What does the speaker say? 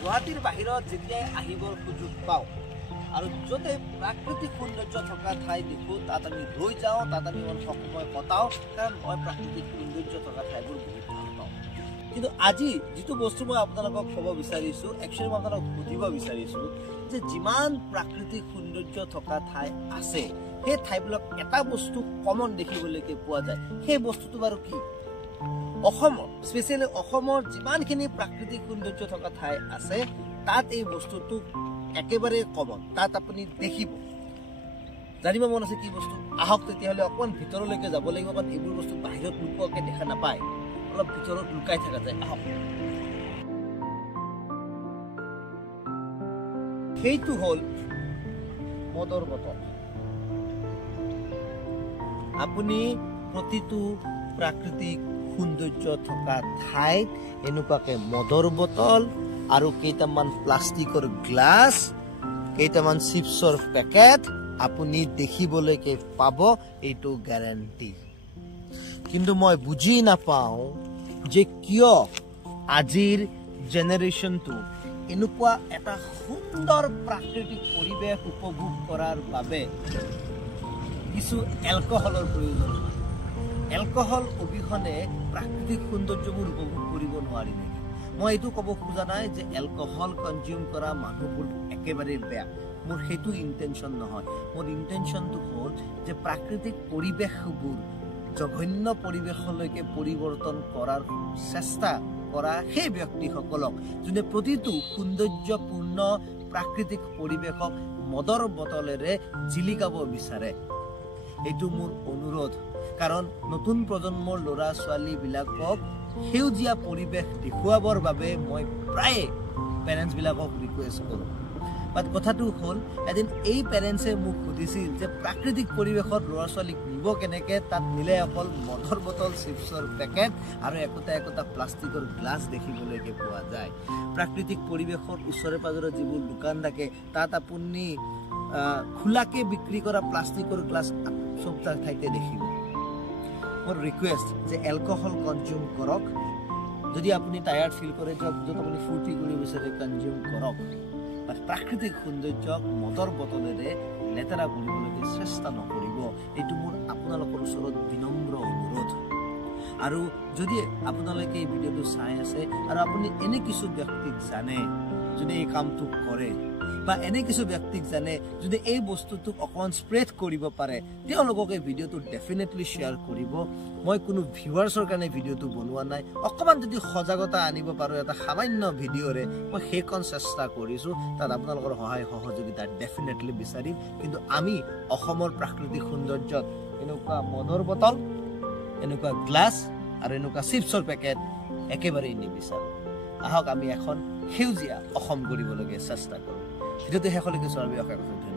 গুৱাহাটীৰ বাহিৰত যেতিয়াই আহিবৰ সুযোগ পাওঁ আৰু য'তে প্ৰাকৃতিক সৌন্দৰ্য থকা ঠাই দেখোঁ তাত আমি ৰৈ যাওঁ, তাত আমি সময় কটাওঁ, কাৰণ মই প্ৰাকৃতিক সৌন্দৰ্য থকা ঠাইবোৰ বহুত ভাল পাওঁ। কিন্তু আজি যিটো বস্তু মই আপোনালোকক ক'ব বিচাৰিছোঁ, একচুৱেলি মই আপোনালোকক সুধিব বিচাৰিছোঁ যে যিমান প্ৰাকৃতিক সৌন্দৰ্য থকা ঠাই আছে সেই ঠাইবিলাক এটা বস্তু কমন দেখিবলৈকে পোৱা যায়। সেই বস্তুটো বাৰু কি? অসমৰ স্পেচিয়েলি অসমৰ যিমানখিনি প্ৰাকৃতিক সৌন্দৰ্য থকা ঠাই আছে তাত এই বস্তুটো একেবাৰে কমন, তাত আপুনি দেখিব। জানিব মন আছে কি বস্তু? আহক তেতিয়াহ'লে অকণমান ভিতৰলৈকে যাব লাগিব, কাৰণ এইবোৰ বস্তু বাহিৰত নোপোৱাকৈ দেখা নাপায়, অলপ ভিতৰত লুকাই থকা যায়। আহক। সেইটো হ'ল মদৰ বটল। আপুনি প্ৰতিটো প্ৰাকৃতিক সৌন্দৰ্য থকা ঠাইত এনেকুৱাকে মদৰ বটল আৰু কেইটামান প্লাষ্টিকৰ গ্লাছ, কেইটামান চিপছৰ পেকেট আপুনি দেখিবলৈকে পাব, এইটো গেৰাণ্টি। কিন্তু মই বুজি নাপাওঁ যে কিয় আজিৰ জেনেৰেশ্যনটো এনেকুৱা এটা সুন্দৰ প্ৰাকৃতিক পৰিৱেশ উপভোগ কৰাৰ বাবে কিছু এলকহলৰ প্ৰয়োজন হয়। এলকহল অবিহনে প্ৰাকৃতিক সৌন্দৰ্যবোৰ উপভোগ কৰিব নোৱাৰি নেকি? মই এইটো ক'ব খোজা নাই যে এলকহল কনজিউম কৰা মানুহবোৰ একেবাৰে বেয়া, মোৰ সেইটো ইণ্টেনশ্যন নহয়। মোৰ ইণ্টেনশ্যনটো হ'ল যে প্ৰাকৃতিক পৰিৱেশবোৰ জঘন্য পৰিৱেশলৈকে পৰিৱৰ্তন কৰাৰ চেষ্টা কৰা সেই ব্যক্তিসকলক, যোনে প্ৰতিটো সৌন্দৰ্যপূৰ্ণ প্ৰাকৃতিক পৰিৱেশক মদৰ বটলেৰে জিলিকাব বিচাৰে। এইটো মোৰ অনুৰোধ, কাৰণ নতুন প্ৰজন্মৰ ল'ৰা ছোৱালীবিলাকক সেউজীয়া পৰিৱেশ দেখুৱাবৰ বাবে মই প্ৰায়ে পেৰেণ্টছবিলাকক ৰিকুৱেষ্ট কৰোঁ। বাট কথাটো হ'ল, এদিন এই পেৰেণ্টছে মোক সুধিছিল যে প্ৰাকৃতিক পৰিৱেশত ল'ৰা ছোৱালীক নিব কেনেকৈ? তাত নিলে অকল মদৰ বটল, চিপছৰ পেকেট আৰু একোটা প্লাষ্টিকৰ গ্লাছ দেখিবলৈকে পোৱা যায়। প্ৰাকৃতিক পৰিৱেশৰ ওচৰে পাজৰে যিবোৰ দোকান থাকে তাত আপুনি খোলাকৈ বিক্ৰী কৰা প্লাষ্টিকৰ গ্লাছ চব ঠাইতে দেখিব। মোৰ ৰিকুৱেষ্ট যে এলকহল কনজিউম কৰক, যদি আপুনি টায়াৰ্ড ফিল কৰে, য'ত আপুনি ফূৰ্তি কৰিব বিচাৰে কনজিউম কৰক, প্ৰাকৃতিক সৌন্দৰ্যক মদৰ বটলেৰে লেতেৰা কৰিবলৈকে চেষ্টা নকৰিব। এইটো মোৰ আপোনালোকৰ ওচৰত বিনম্ৰ অনুৰোধ। আৰু যদি আপোনালোকে এই ভিডিঅ'টো চাই আছে আৰু আপুনি এনে কিছু ব্যক্তিক জানে যোনে এই কামটো কৰে, বা এনে কিছু ব্যক্তিক জানে যোনে এই বস্তুটোক অকণমান স্প্ৰেড কৰিব পাৰে, তেওঁলোকক এই ভিডিঅ'টো ডেফিনেটলি শ্বেয়াৰ কৰিব। মই কোনো ভিউৱাৰ্ছৰ কাৰণে ভিডিঅ'টো বনোৱা নাই, অকণমান যদি সজাগতা আনিব পাৰোঁ এটা সামান্য ভিডিঅ'ৰে, মই সেইকণ চেষ্টা কৰিছোঁ। তাত আপোনালোকৰ সহায় সহযোগিতা ডেফিনেটলি বিচাৰিম। কিন্তু আমি অসমৰ প্ৰাকৃতিক সৌন্দৰ্যত এনেকুৱা মদৰ বটল, এনেকুৱা গ্লাছ আৰু এনেকুৱা চিপছৰ পেকেট একেবাৰেই নিবিচাৰোঁ। আহক আমি এখন সেউজীয়া অসম কৰিবলৈকে চেষ্টা কৰোঁ। ভিডিঅ'টো শেষলৈকে চোৱাৰ বাবে অশেষ ধন্যবাদ।